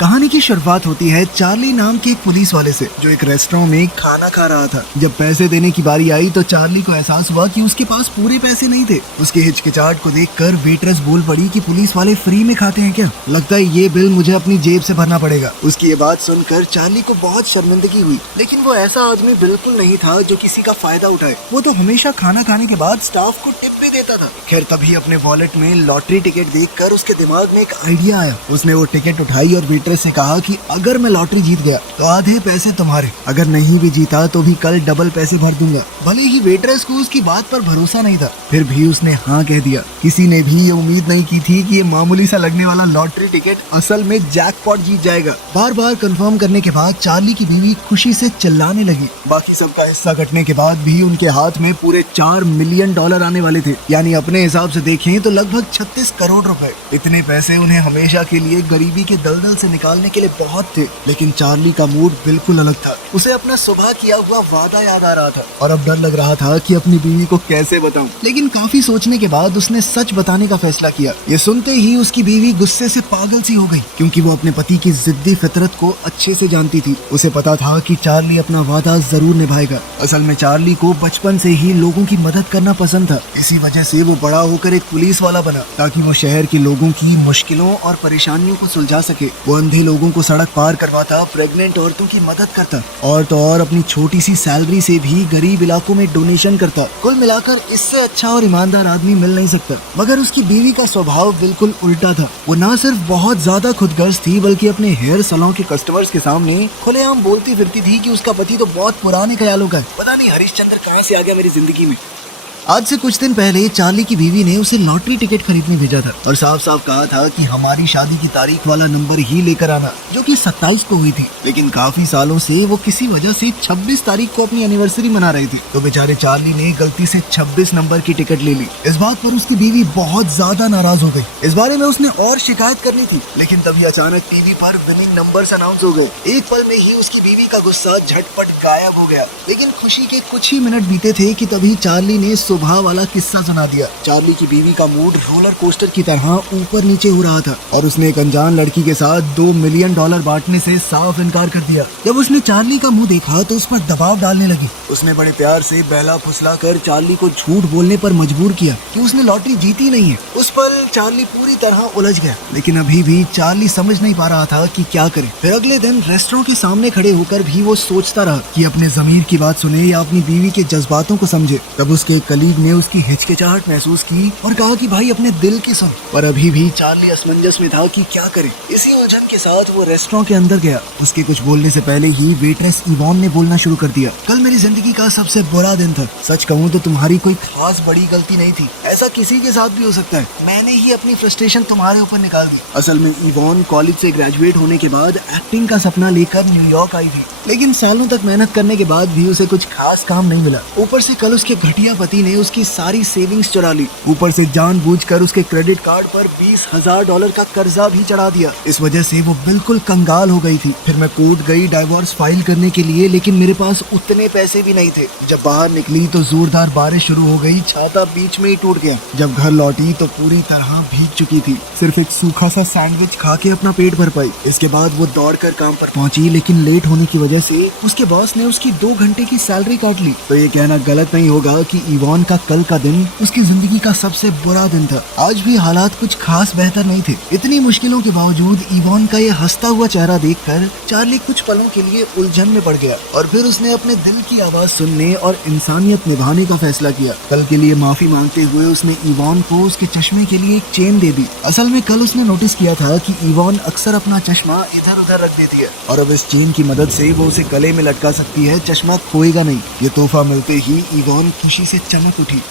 कहानी की शुरुआत होती है चार्ली नाम के एक पुलिस वाले से, जो एक रेस्टोरेंट में खाना खा रहा था। जब पैसे देने की बारी आई तो चार्ली को एहसास हुआ कि उसके पास पूरे पैसे नहीं थे। उसके हिचकिचाहट को देखकर वेट्रेस बोल पड़ी कि पुलिस वाले फ्री में खाते हैं क्या? लगता है ये बिल मुझे अपनी जेब से भरना पड़ेगा। उसकी ये बात सुनकर चार्ली को बहुत शर्मिंदगी हुई, लेकिन वो ऐसा आदमी बिल्कुल नहीं था जो किसी का फायदा उठाए। वो तो हमेशा खाना खाने के बाद स्टाफ को टिप भी देता था। खैर, तभी अपने वॉलेट में लॉटरी टिकट देखकर उसके दिमाग में एक आइडिया आया। उसने वो टिकट उठाई और वेट्रेस से कहा कि अगर मैं लॉटरी जीत गया तो आधे पैसे तुम्हारे, अगर नहीं भी जीता तो भी कल डबल पैसे भर दूंगा। भले ही वेट्रेस को उसकी बात पर भरोसा नहीं था, फिर भी उसने हाँ कह दिया। किसी ने भी ये उम्मीद नहीं की थी कि ये मामूली सा लगने वाला लॉटरी टिकट असल में जैकपॉट जीत जाएगा। बार बार कंफर्म करने के बाद चार्ली की बीवी खुशी से चिल्लाने लगी। बाकी सबका हिस्सा कटने के बाद भी उनके हाथ में पूरे $4 मिलियन आने वाले थे, यानी अपने हिसाब से देखें तो लगभग 36 करोड़ रुपए। इतने पैसे उन्हें हमेशा के लिए गरीबी के दलदल से निकालने के लिए बहुत थे। लेकिन चार्ली का मूड बिल्कुल अलग था। उसे अपना सुबह किया हुआ वादा याद आ रहा था और अब डर लग रहा था कि अपनी बीवी को कैसे बताऊं। लेकिन काफी सोचने के बाद उसने सच बताने का फैसला किया। ये सुनते ही उसकी बीवी गुस्से से पागल सी हो गई, क्योंकि वो अपने पति की जिद्दी फितरत को अच्छे से जानती थी। उसे पता था कि चार्ली अपना वादा जरूर निभाएगा। असल में चार्ली को बचपन से ही लोगों की मदद करना पसंद था। इसी वजह से वो बड़ा होकर एक पुलिस वाला बना, ताकि वो शहर के लोगों की मुश्किलों और परेशानियों को सुलझा सके। वो अंधे लोगों को सड़क पार करवाता, प्रेग्नेंट औरतों की मदद करता और तो और अपनी छोटी सी सैलरी से भी गरीब इलाकों में डोनेशन करता। कुल मिलाकर इससे अच्छा और ईमानदार आदमी मिल नहीं सकता। मगर उसकी बीवी का स्वभाव बिल्कुल उल्टा था। वो न सिर्फ बहुत ज्यादा खुदगर्ज थी, बल्कि अपने हेयर सैलून के कस्टमर्स के सामने खुलेआम बोलती फिरती थी कि उसका पति तो बहुत पुराने ख्यालों का है। पता नहीं हरिश्चंद्र कहाँ से आ गया मेरी जिंदगी में। आज से कुछ दिन पहले चार्ली की बीवी ने उसे लॉटरी टिकट खरीदने भेजा था और साफ साफ कहा था कि हमारी शादी की तारीख वाला नंबर ही लेकर आना, जो कि 27 को हुई थी। लेकिन काफी सालों से वो किसी वजह से 26 तारीख को अपनी एनिवर्सरी मना रही थी, तो बेचारे चार्ली ने गलती से 26 नंबर की टिकट ले ली। इस बात पर उसकी बीवी बहुत ज्यादा नाराज हो गई। इस बारे में उसने और शिकायत करनी थी, लेकिन तभी अचानक टीवी पर विनिंग नंबर्स अनाउंस हो गए। एक पल में ही उसकी बीवी का गुस्सा झटपट गायब हो गया। लेकिन खुशी के कुछ ही मिनट बीते थे कि तभी चार्ली ने सुबह वाला किस्सा सुना दिया। चार्ली की बीवी का मूड रोलर कोस्टर की तरह ऊपर नीचे हो रहा था और उसने एक अनजान लड़की के साथ $2 मिलियन बांटने से साफ इनकार कर दिया। जब उसने चार्ली का मुंह देखा तो उस पर दबाव डालने लगी। उसने बड़े प्यार से बहला फुसला कर चार्ली को झूठ बोलने पर मजबूर किया कि उसने लॉटरी जीती नहीं है। उस पल चार्ली पूरी तरह उलझ गया, लेकिन अभी भी चार्ली समझ नहीं पा रहा था कि क्या करे। फिर अगले दिन रेस्टोरेंट के सामने खड़े होकर भी वो सोचता रहा कि अपने ज़मीर की बात सुने या अपनी बीवी के जज्बातों को समझे। तब उसके कलीग ने उसकी हिचकिचाहट महसूस की और कहा कि भाई अपने दिल की सुन। पर अभी भी चार्ली असमंजस में था कि क्या करे। इसी उलझन के साथ वो रेस्टोरेंट के अंदर गया। उसके कुछ बोलने से पहले ही वेट्रेस इवॉन ने बोलना शुरू कर दिया। कल मेरी जिंदगी का सबसे बुरा दिन था। सच कहूँ तो तुम्हारी कोई खास बड़ी गलती नहीं थी। ऐसा किसी के साथ भी हो सकता है। मैंने ही अपनी फ्रस्ट्रेशन तुम्हारे ऊपर निकाल दी। असल में इवॉन कॉलेज से ग्रेजुएट होने के बाद एक्टिंग का सपना लेकर न्यूयॉर्क आई थी, लेकिन सालों तक मेहनत करने के बाद भी उसे कुछ खास काम नहीं मिला। ऊपर से कल उसके घटिया पति ने उसकी सारी सेविंग्स चुरा ली। ऊपर से जानबूझकर उसके क्रेडिट कार्ड पर $20,000 का कर्जा भी चढ़ा दिया। इस वजह से वो बिल्कुल कंगाल हो गई थी। फिर मैं कोर्ट गई डाइवोर्स फाइल करने के लिए, लेकिन मेरे पास उतने पैसे भी नहीं थे। जब बाहर निकली तो जोरदार बारिश शुरू हो गई। छाता बीच में ही टूट गया। जब घर लौटी तो पूरी तरह भीग चुकी थी। सिर्फ एक सूखा सा सैंडविच खा के अपना पेट भर पाई। इसके बाद वो दौड़कर काम पर पहुंची, लेकिन लेट होने की वजह से उसके बॉस ने उसकी 2 घंटे की सैलरी काट ली। तो ये कहना गलत नहीं होगा कि इवॉन का कल का दिन उसकी जिंदगी का सबसे बुरा दिन था। आज भी हालात कुछ खास बेहतर नहीं थे। इतनी मुश्किलों के बावजूद इवॉन का ये हंसता हुआ चेहरा देखकर चार्ली कुछ पलों के लिए उलझन में पड़ गया और फिर उसने अपने दिल की आवाज सुनने और इंसानियत निभाने का फैसला किया। कल के लिए माफी मांगते हुए उसने इवॉन को उसके चश्मे के लिए एक चेन दे दी। असल में कल उसने नोटिस किया था कि इवॉन अक्सर अपना चश्मा इधर उधर रख देती है और अब इस चेन की मदद से वो उसे गले में लटका सकती है। चश्मा खोएगा नहीं। ये तोहफा मिलते ही इवॉन खुशी से चमक उठी।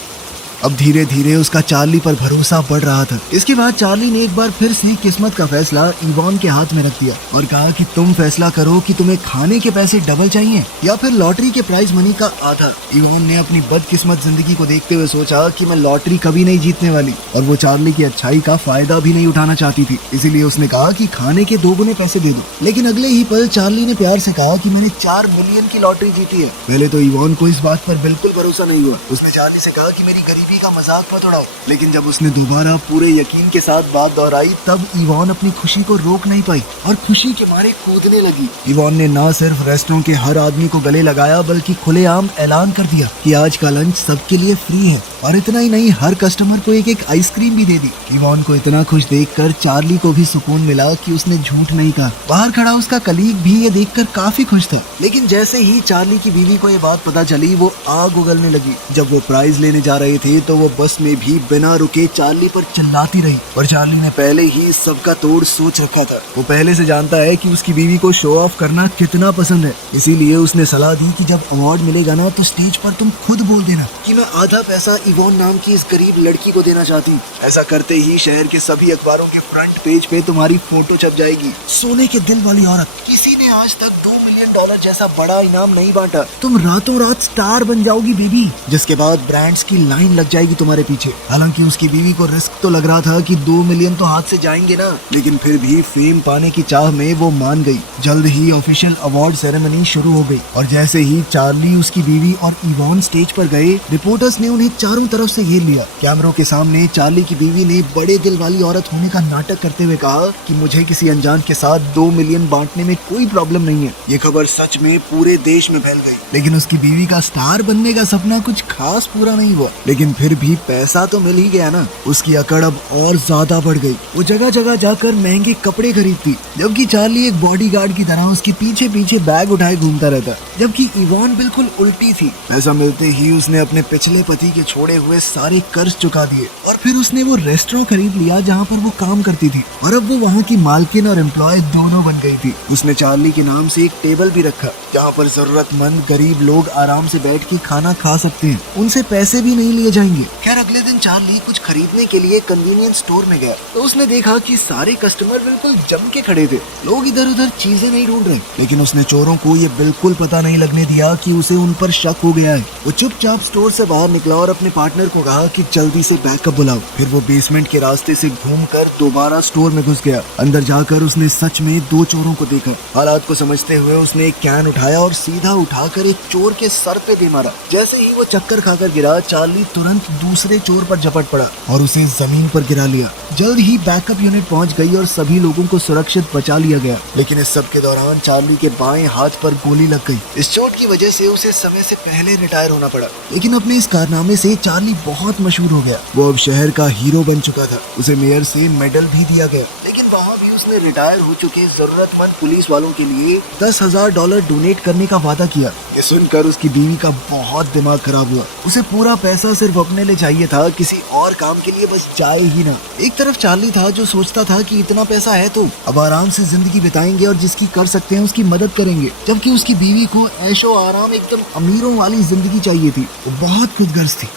अब धीरे धीरे उसका चार्ली पर भरोसा बढ़ रहा था। इसके बाद चार्ली ने एक बार फिर से किस्मत का फैसला इवॉन के हाथ में रख दिया और कहा कि तुम फैसला करो कि तुम्हें खाने के पैसे डबल चाहिए या फिर लॉटरी के प्राइज मनी का आधा। इवॉन ने अपनी बदकिस्मत जिंदगी को देखते हुए सोचा कि मैं लॉटरी कभी नहीं जीतने वाली और वो चार्ली की अच्छाई का फायदा भी नहीं उठाना चाहती थी। इसीलिए उसने कहा कि खाने के 2 गुने पैसे दे दो। लेकिन अगले ही पल चार्ली ने प्यार से कहा कि मैंने 4 मिलियन की लॉटरी जीती है। पहले तो इवॉन को इस बात पर बिल्कुल भरोसा नहीं हुआ। उसने चार्ली से कहा कि मेरी गरीबी बीवी का मजाक मत उड़ाओ। लेकिन जब उसने दोबारा पूरे यकीन के साथ बात दोहराई तब इवान अपनी खुशी को रोक नहीं पाई और खुशी के मारे कूदने लगी। इवान ने ना सिर्फ रेस्टोरेंट के हर आदमी को गले लगाया बल्कि खुलेआम ऐलान कर दिया कि आज का लंच सबके लिए फ्री है, और इतना ही नहीं, हर कस्टमर को एक एक आइसक्रीम भी दे दी। इवान को इतना खुश देखकर चार्ली को भी सुकून मिला कि उसने झूठ नहीं कहा। बाहर खड़ा उसका कलीग भी ये देखकर काफी खुश था। लेकिन जैसे ही चार्ली की बीवी को ये बात पता चली वो आग उगलने लगी। जब वो प्राइज लेने जा रहे थे तो वो बस में भी बिना रुके चार्ली पर चिल्लाती रही, और चार्ली ने पहले ही सबका तोड़ सोच रखा था। वो पहले से जानता है कि उसकी बीवी को शो ऑफ करना कितना पसंद है, इसीलिए उसने सलाह दी कि जब अवार्ड मिलेगा ना तो स्टेज पर तुम खुद बोल देना कि मैं आधा पैसा इवान नाम की इस गरीब लड़की को देना चाहती हूँ। ऐसा करते ही शहर के सभी अखबारों के फ्रंट पेज पे तुम्हारी फोटो छप जाएगी। सोने के दिल वाली औरत, किसी ने आज तक $2 मिलियन जैसा बड़ा इनाम नहीं बांटा। तुम रातों रात स्टार बन जाओगी बेबी, जिसके बाद ब्रांड्स की लाइन लग जाएगी तुम्हारे पीछे। हालांकि उसकी बीवी को रिस्क तो लग रहा था कि 2 मिलियन तो हाथ से जाएंगे ना, लेकिन फिर भी फेम पाने की चाह में वो मान गई। जल्द ही ऑफिशियल अवार्ड सेरेमनी शुरू हो गई और जैसे ही चार्ली, उसकी बीवी और इवान स्टेज पर गए, रिपोर्टर्स ने उन्हें चारों तरफ से घेर लिया। कैमरों के सामने चार्ली की बीवी ने बड़े दिल वाली औरत होने का नाटक करते हुए कहा कि मुझे किसी अनजान के साथ 2 मिलियन बांटने में कोई प्रॉब्लम नहीं है। ये खबर सच में पूरे देश में फैल गई। लेकिन उसकी बीवी का स्टार बनने का सपना कुछ खास पूरा नहीं हुआ, लेकिन फिर भी पैसा तो मिल ही गया ना। उसकी अकड़ अब और ज्यादा बढ़ गई। वो जगह जगह जाकर महंगे कपड़े खरीदती, जबकि चार्ली एक बॉडीगार्ड की तरह उसके पीछे पीछे बैग उठाए घूमता रहता, जबकि इवान बिल्कुल उल्टी थी। ऐसा मिलते ही उसने अपने पिछले पति के छोड़े हुए सारे कर्ज चुका दिए और फिर उसने वो रेस्टोरेंट खरीद लिया जहाँ पर वो काम करती थी, और अब वो वहाँ की मालकिन और एम्प्लॉय दोनों बन गई थी। उसने चार्ली के नाम से एक टेबल भी रखा जहाँ पर जरूरतमंद गरीब लोग आराम से बैठ के खाना खा सकते हैं, उनसे पैसे भी नहीं लिए जाएंगे। खैर अगले दिन चार्ली कुछ खरीदने के लिए कन्वीनियंस स्टोर में गया तो उसने देखा कि सारे कस्टमर बिल्कुल जम के खड़े थे। लोग इधर उधर चीजें नहीं ढूंढ रहे, लेकिन उसने चोरों को ये बिल्कुल पता नहीं लगने दिया कि उसे उन पर शक हो गया है। वो चुपचाप स्टोर से बाहर निकला और अपने पार्टनर को कहा कि जल्दी से बैकअप बुलाओ। फिर वो बेसमेंट के रास्ते से घूमकर दोबारा स्टोर में घुस गया। अंदर जाकर उसने सच में 2 चोरों को देखा। हालात को समझते हुए उसने एक कैन उठाया और सीधा उठाकर एक चोर के सर पे दे मारा। जैसे ही वो चक्कर खाकर गिरा, चार्ली तुरंत दूसरे चोर पर झपट पड़ा और उसे जमीन पर गिरा लिया। जल्द ही बैकअप यूनिट पहुंच गई और सभी लोगों को सुरक्षित बचा लिया गया। लेकिन इस सब के दौरान चार्ली के बाएं हाथ पर गोली लग गई। इस चोट की वजह से उसे समय से पहले रिटायर होना पड़ा। लेकिन अपने इस कारनामे से चार्ली बहुत मशहूर हो गया। वो अब शहर का हीरो बन चुका था। उसे मेयर से मेडल भी दिया गया। लेकिन वहाँ भी उसने रिटायर हो चुके जरूरतमंद पुलिस वालों के लिए $10,000 डोनेट करने का वादा किया। ये सुनकर उसकी बीवी का बहुत दिमाग खराब हुआ। उसे पूरा पैसा सिर्फ अपने लिए चाहिए था, किसी और काम के लिए बस जाए ही ना। एक तरफ चार्ली था जो सोचता था कि इतना पैसा है तो अब आराम से जिंदगी बिताएंगे और जिसकी कर सकते हैं उसकी मदद करेंगे, जबकि उसकी बीवी को ऐशो आराम एकदम अमीरों वाली जिंदगी चाहिए थी। वो बहुत खुदगर्ज थी।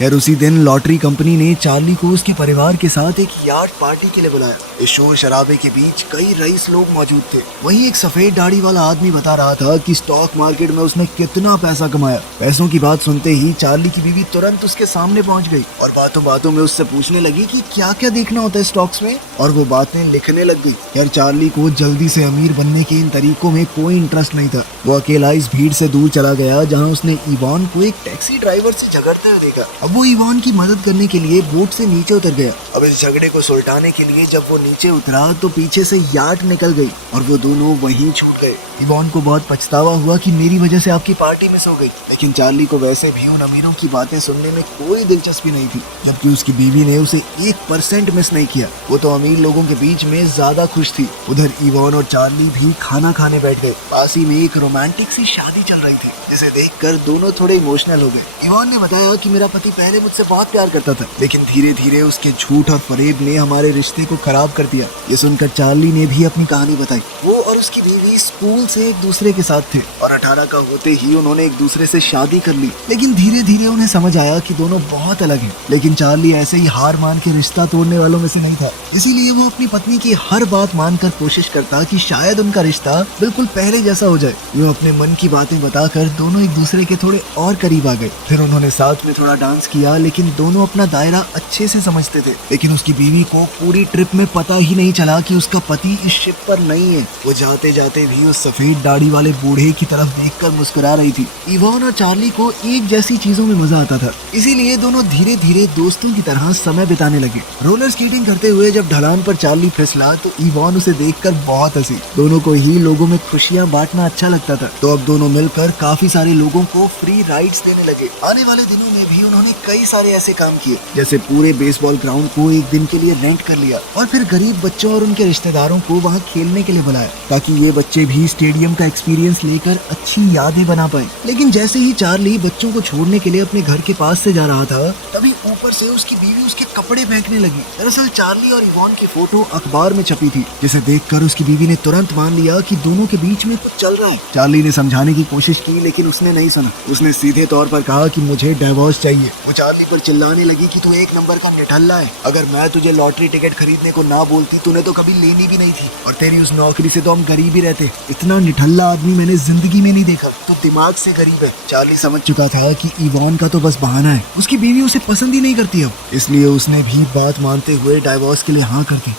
यार उसी दिन लॉटरी कंपनी ने चार्ली को उसके परिवार के साथ एक यार्ड पार्टी के लिए बुलाया। इस शोर शराबे के बीच कई रईस लोग मौजूद थे। वहीं एक सफेद दाढ़ी वाला आदमी बता रहा था कि स्टॉक मार्केट में उसने कितना पैसा कमाया। पैसों की बात सुनते ही चार्ली की बीवी तुरंत उसके सामने पहुंच गई और बातों बातों में उससे पूछने लगी कि क्या क्या देखना होता है स्टॉक्स में, और वो बातें लिखने लग गई। यार चार्ली को जल्दी से अमीर बनने के इन तरीकों में कोई इंटरेस्ट नहीं था। वो अकेला इस भीड़ से दूर चला गया जहाँ उसने इवान को एक टैक्सी ड्राइवर से झगड़ते हुए देखा। अब वो इवान की मदद करने के लिए बोट से नीचे उतर गया। अब इस झगड़े को सुलटाने के लिए जब वो नीचे उतरा तो पीछे से यार्ड निकल गई और वो दोनों वहीं छूट गए। इवान को बहुत पछतावा हुआ कि मेरी वजह से आपकी पार्टी मिस हो गई, लेकिन चार्ली को वैसे भी उन अमीरों की बातें सुनने में कोई दिलचस्पी नहीं थी, जबकि उसकी बीवी ने उसे 1% मिस नहीं किया। वो तो अमीर लोगों के बीच में ज्यादा खुश थी। उधर इवान और चार्ली भी खाना खाने बैठ गए। पास ही में एक रोमांटिक सी शादी चल रही थी, जिसे देखकर दोनों थोड़े इमोशनल हो गए। इवान ने बताया कि मेरा पति पहले मुझसे बहुत प्यार करता था, लेकिन धीरे धीरे उसके झूठ और फरेब ने हमारे रिश्ते को खराब कर दिया। ये सुनकर चार्ली ने भी अपनी कहानी बताई। वो और उसकी बीवी स्कूल से एक दूसरे के साथ थे और 18 का होते ही उन्होंने एक दूसरे से शादी कर ली। लेकिन धीरे धीरे उन्हें समझ आया कि दोनों बहुत अलग हैं। लेकिन चार्ली ऐसे ही हार मान के रिश्ता तोड़ने वालों में से नहीं था, इसीलिए वो अपनी पत्नी की हर बात मानकर कोशिश करता कि शायद उनका रिश्ता बिल्कुल पहले जैसा हो जाए। वो अपने मन की बातें बताकर दोनों एक दूसरे के थोड़े और करीब आ गए। फिर उन्होंने साथ में थोड़ा डांस किया, लेकिन दोनों अपना दायरा अच्छे से समझते थे। लेकिन उसकी बीवी को पूरी ट्रिप में पता ही नहीं चला कि उसका पति इस शिप पर नहीं है। वो जाते जाते भी उस सफेद दाढ़ी वाले बूढ़े की तरफ देखकर मुस्कुरा रही थी। इवान और चार्ली को एक जैसी चीजों में मजा आता था, इसीलिए दोनों धीरे धीरे दोस्तों की तरह समय बिताने लगे। रोलर स्केटिंग करते हुए जब ढलान पर चार्ली फिसला तो इवान उसे देखकर बहुत हंसी। दोनों को ही लोगों में खुशियाँ बांटना अच्छा लगता था, तो अब दोनों मिलकर काफी सारे लोगों को फ्री राइड्स देने लगे। आने वाले दिनों में भी उन्होंने कई सारे ऐसे काम किए, जैसे पूरे बेसबॉल ग्राउंड को एक दिन के लिए रेंट कर लिया और फिर गरीब बच्चों और उनके रिश्तेदारों को वहाँ खेलने के लिए बुलाया, ताकि ये बच्चे भी स्टेडियम का एक्सपीरियंस लेकर अच्छी यादें बना पाए। लेकिन जैसे ही चार्ली बच्चों को छोड़ने के लिए अपने घर के पास से जा रहा था, तभी ऊपर से उसकी बीवी उसके कपड़े फेंकने लगी। दरअसल चार्ली और इवान की फोटो अखबार में छपी थी, जिसे देखकर उसकी बीवी ने तुरंत मान लिया कि दोनों के बीच में कुछ चल रहा है। चार्ली ने समझाने की कोशिश की, लेकिन उसने नहीं सुना। उसने सीधे तौर पर कहा कि मुझे डिवोर्स चाहिए। वो चार्ली पर चिल्लाने लगी कि तू एक नंबर का निठल्ला है, अगर मैं तुझे लॉटरी टिकट खरीदने को ना बोलती तूने तो कभी लेनी भी नहीं थी, और तेरी उस नौकरी से तो हम गरीब ही रहते। इतना निठल्ला आदमी मैंने जिंदगी में नहीं देखा, तो दिमाग से गरीब है। चार्ली समझ चुका था कि इवान का तो बस बहाना है, उसकी बीवी उसे पसंद ही नहीं करती अब, इसलिए उसने भी बात मानते हुए डिवोर्स के लिए हाँ कर दी।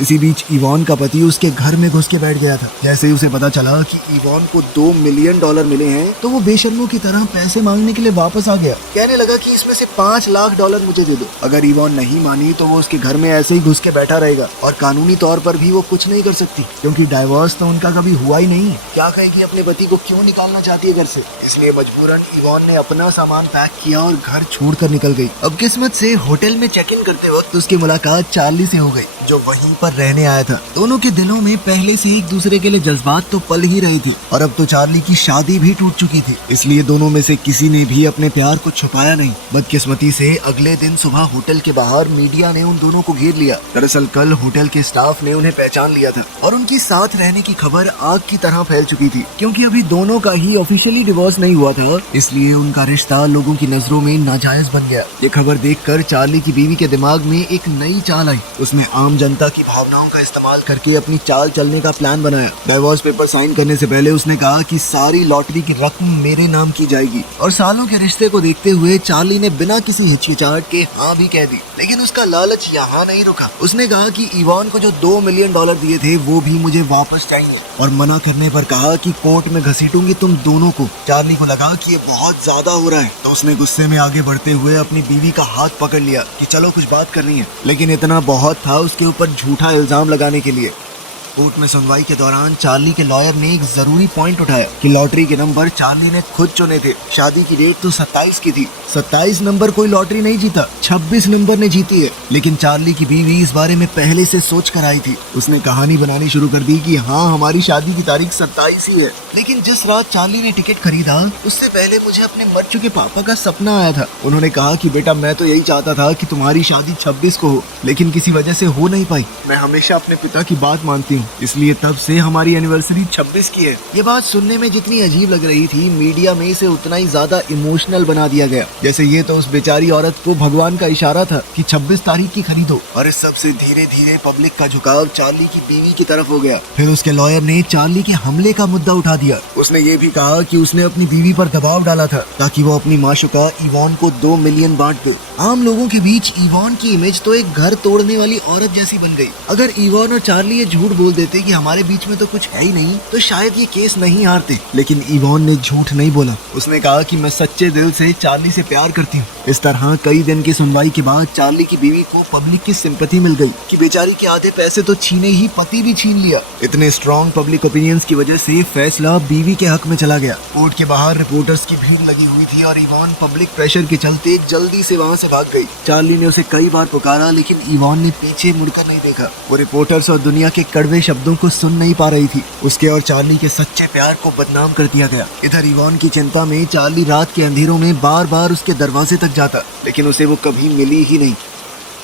इसी बीच इवान का पति उसके घर में घुस के बैठ गया था। जैसे ही उसे पता चला कि इवान को $2 मिलियन मिले हैं, तो वो बेशर्मों की तरह पैसे मांगने के लिए वापस आ गया। कहने लगा कि इसमें से $5 लाख मुझे दे दो। अगर इवान नहीं मानी तो वो उसके घर में ऐसे ही घुस के बैठा रहेगा, और कानूनी तौर पर भी वो कुछ नहीं कर सकती, क्योंकि डाइवोर्स तो उनका कभी हुआ ही नहीं। क्या कहेगी अपने पति को क्यों निकालना चाहती है घर से। इसलिए मजबूरन इवान ने अपना सामान पैक किया और घर छोड़कर निकल गई। अब किस्मत से होटल में चेक इन करते वक्त उसकी मुलाकात चार्ली से हो गई, जो वहीं पर रहने आया था। दोनों के दिलों में पहले से एक दूसरे के लिए जज्बात तो पल ही रही थी, और अब तो चार्ली की शादी भी टूट चुकी थी, इसलिए दोनों में से किसी ने भी अपने प्यार को छुपाया नहीं। बदकिस्मती से अगले दिन सुबह होटल के बाहर मीडिया ने उन दोनों को घेर लिया। दरअसल कल होटल के स्टाफ ने उन्हें पहचान लिया था, और उनकी साथ रहने की खबर आग की तरह फैल चुकी थी। क्योंकि अभी दोनों का ही ऑफिशियली डिवोर्स नहीं हुआ था, इसलिए उनका रिश्ता लोगों की नजरों में नाजायज बन गया। ये खबर देखकर चार्ली की बीवी के दिमाग में एक नई चाल आई। उसने आम जनता की भावनाओं का इस्तेमाल करके अपनी चाल चलने का प्लान बनाया। डिवोर्स पेपर साइन करने से पहले उसने कहा कि सारी लॉटरी की रकम मेरे नाम की जाएगी, और सालों के रिश्ते को देखते हुए चार्ली ने बिना किसी हिचकिचाहट के हाँ भी कह दी। लेकिन उसका लालच यहाँ नहीं रुका। उसने कहा कि इवान को जो $2 मिलियन दिए थे वो भी मुझे वापस चाहिए, और मना करने पर कहा कि कोर्ट में घसीटूंगी तुम दोनों को। चार्ली को लगा कि ये बहुत ज्यादा हो रहा है, तो उसने गुस्से में आगे बढ़ते हुए अपनी बीवी का हाथ पकड़ लिया कि चलो कुछ बात करनी है। लेकिन इतना बहुत था उसके ऊपर झूठा इल्जाम लगाने के लिए। कोर्ट में सुनवाई के दौरान चार्ली के लॉयर ने एक जरूरी पॉइंट उठाया कि लॉटरी के नंबर चार्ली ने खुद चुने थे। शादी की डेट तो 27 की थी। 27 नंबर कोई लॉटरी नहीं जीता, 26 नंबर ने जीती है। लेकिन चार्ली की बीवी इस बारे में पहले से सोच कर आई थी। उसने कहानी बनानी शुरू कर दी कि हाँ हमारी शादी की तारीख 27 ही है। लेकिन जिस रात चार्ली ने टिकट खरीदा उससे पहले मुझे अपने मर चुके पापा का सपना आया था। उन्होंने कहा कि बेटा मैं तो यही चाहता था कि तुम्हारी शादी 26 को हो, लेकिन किसी वजह से हो नहीं पाई। मैं हमेशा अपने पिता की बात मानती हूँ, इसलिए तब से हमारी एनिवर्सरी 26 की है। ये बात सुनने में जितनी अजीब लग रही थी, मीडिया में इसे उतना ही ज्यादा इमोशनल बना दिया गया, जैसे ये तो उस बेचारी औरत को भगवान का इशारा था कि 26 तारीख की खरीदो। और इस सब से धीरे धीरे पब्लिक का झुकाव चार्ली की बीवी की तरफ हो गया। फिर उसके लॉयर ने चार्ली के हमले का मुद्दा उठा दिया। उसने ये भी कहा कि उसने अपनी बीवी पर दबाव डाला था ताकि वो अपनी माशुका इवान को $2 मिलियन बांट दे। आम लोगों के बीच इवान की इमेज तो एक घर तोड़ने वाली औरत जैसी बन गई। अगर इवान और चार्ली ये झूठ बोल देते कि हमारे बीच में तो कुछ है ही नहीं, तो शायद ये केस नहीं हारते। लेकिन इवान ने झूठ नहीं बोला। उसने कहा कि मैं सच्चे दिल से चार्ली से प्यार करती हूँ। इस तरह कई दिन की सुनवाई के बाद चार्ली की बीवी को पब्लिक की सिंपैथी मिल गई कि बेचारी के आधे पैसे तो छीने ही पति भी छीन लिया। इतने स्ट्रॉन्ग पब्लिक ओपिनियंस की वजह से फैसला बीवी के हक में चला गया। कोर्ट के बाहर रिपोर्टर्स की भीड़ लगी हुई थी और इवान पब्लिक प्रेशर के चलते जल्दी से वहाँ से भाग गई। चार्ली ने उसे कई बार पुकारा, लेकिन इवान ने पीछे मुड़कर नहीं देखा। वो रिपोर्टर्स और दुनिया के कड़वे शब्दों को सुन नहीं पा रही थी। उसके और चार्ली के सच्चे प्यार को बदनाम कर दिया गया। इधर इवान की चिंता में चार्ली रात के अंधेरों में बार बार उसके दरवाजे तक जाता, लेकिन उसे वो कभी मिली ही नहीं।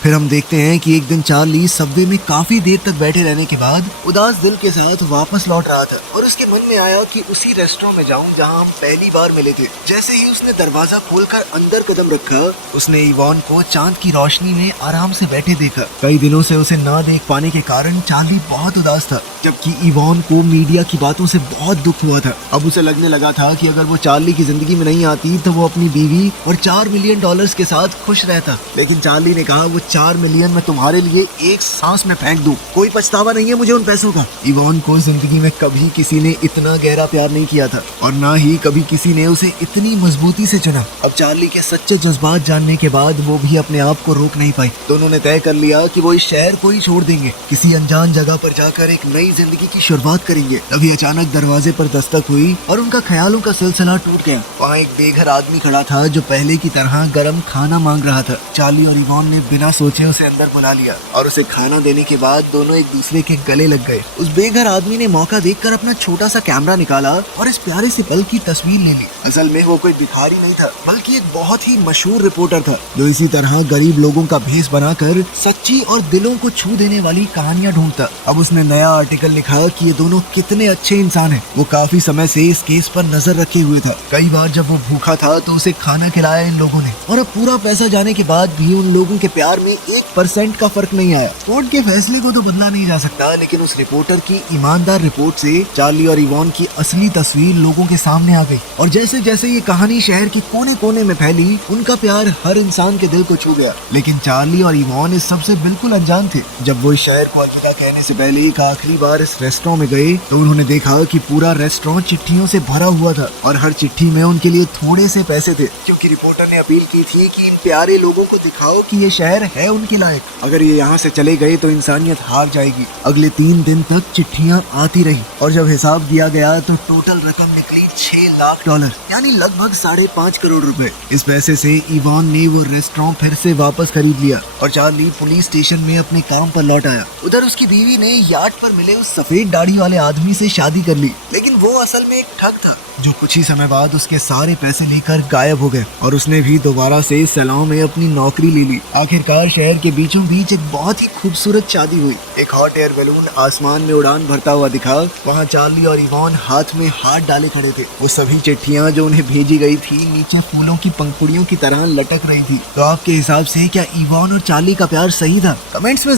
फिर हम देखते हैं कि एक दिन चार्ली सबवे में काफी देर तक बैठे रहने के बाद उदास दिल के साथ वापस लौट रहा था, और उसके मन में आया कि उसी रेस्टोरेंट में जाऊं जहां हम पहली बार मिले थे। जैसे ही उसने दरवाजा खोलकर अंदर कदम रखा, उसने इवान को चांद की रोशनी में आराम से बैठे देखा। कई दिनों से उसे ना देख पाने के कारण चार्ली बहुत उदास था, जबकि इवान को मीडिया की बातों से बहुत दुख हुआ था। अब उसे लगने लगा था कि अगर वो चार्ली की जिंदगी में नहीं आती तो वो अपनी बीवी और $4 मिलियन के साथ खुश रहता। लेकिन चार्ली ने कहा वो 4 मिलियन मैं तुम्हारे लिए एक सांस में फेंक दूं। कोई पछतावा नहीं है मुझे उन पैसों का। इवान को जिंदगी में कभी किसी ने इतना गहरा प्यार नहीं किया था और ना ही कभी किसी ने उसे इतनी मजबूती से चुना। अब चार्ली के सच्चे जज्बात जानने के बाद वो भी अपने आप को रोक नहीं पाई। दोनों ने तय कर लिया कि वो इस शहर को ही छोड़ देंगे, किसी अनजान जगह पर जाकर एक नई जिंदगी की शुरुआत करेंगे। तभी अचानक दरवाजे पर दस्तक हुई और उनका ख्यालों का सिलसिला टूट गया। वहाँ एक बेघर आदमी खड़ा था जो पहले की तरह गर्म खाना मांग रहा था। चार्ली और इवान ने बिना सोचे उसे अंदर बुला लिया और उसे खाना देने के बाद दोनों एक दूसरे के गले लग गए। उस बेघर आदमी ने मौका देखकर अपना छोटा सा कैमरा निकाला और इस प्यारे से पल की तस्वीर ले ली। असल में वो कोई भिखारी नहीं था बल्कि एक बहुत ही मशहूर रिपोर्टर था जो इसी तरह गरीब लोगों का भेष बनाकर सच्ची और दिलों को छू देने वाली कहानियां ढूंढता। अब उसने नया आर्टिकल लिखा कि ये दोनों कितने अच्छे इंसान हैं। वो काफी समय से इस केस पर नजर रखे हुए था। कई बार जब वो भूखा था तो उसे खाना खिलाया इन लोगों ने और अब पूरा पैसा जाने के बाद भी उन लोगों के प्यार में 1% का फर्क नहीं आया। कोर्ट के फैसले को तो बदला नहीं जा सकता, लेकिन उस रिपोर्टर की ईमानदार रिपोर्ट से चार्ली और इवान की असली तस्वीर लोगों के सामने आ गई और जैसे जैसे ये कहानी शहर के कोने कोने में फैली, उनका प्यार हर इंसान के दिल को छू गया। लेकिन चार्ली और इवान इस सबसे बिल्कुल अनजान थे। जब वो इस शहर को अलविदा कहने से पहले एक आखिरी बार इस रेस्टोरेंट में गए तो उन्होंने देखा कि पूरा रेस्टोरेंट चिट्ठियों से भरा हुआ था और हर चिट्ठी में उनके लिए थोड़े से पैसे थे, क्योंकि रिपोर्टर ने अपील की थी कि इन प्यारे लोगों को दिखाओ कि ये शहर है उनके लायक। अगर ये यहाँ से चले गए तो इंसानियत हार जाएगी। अगले 3 दिन तक चिट्ठियाँ आती रही और जब हिसाब दिया गया तो टोटल रकम निकली $6 लाख, यानी लगभग 5.5 करोड़ रुपए। इस पैसे से इवान ने वो रेस्टोरेंट फिर से वापस खरीद लिया और चार्ली पुलिस स्टेशन में अपने काम पर लौट आया। उधर उसकी बीवी ने यार्ड पर मिले उस सफेद दाढ़ी वाले आदमी से शादी कर ली, लेकिन वो असल में एक ठग था जो कुछ ही समय बाद उसके सारे पैसे लेकर गायब हो गए और उसने भी दोबारा से सैलून में अपनी नौकरी ले ली। आखिरकार शहर के बीचों बीच एक बहुत ही खूबसूरत शादी हुई। एक हॉट एयर बैलून आसमान में उड़ान भरता हुआ दिखा। वहाँ चार्ली और इवान हाथ में हाथ डाले खड़े थे। वो सभी चिट्ठियाँ जो उन्हें भेजी गई थी नीचे फूलों की पंखुड़ियों की तरह लटक रही थी। तो आपके हिसाब से क्या इवान और चार्ली का प्यार सही था? कमेंट्स में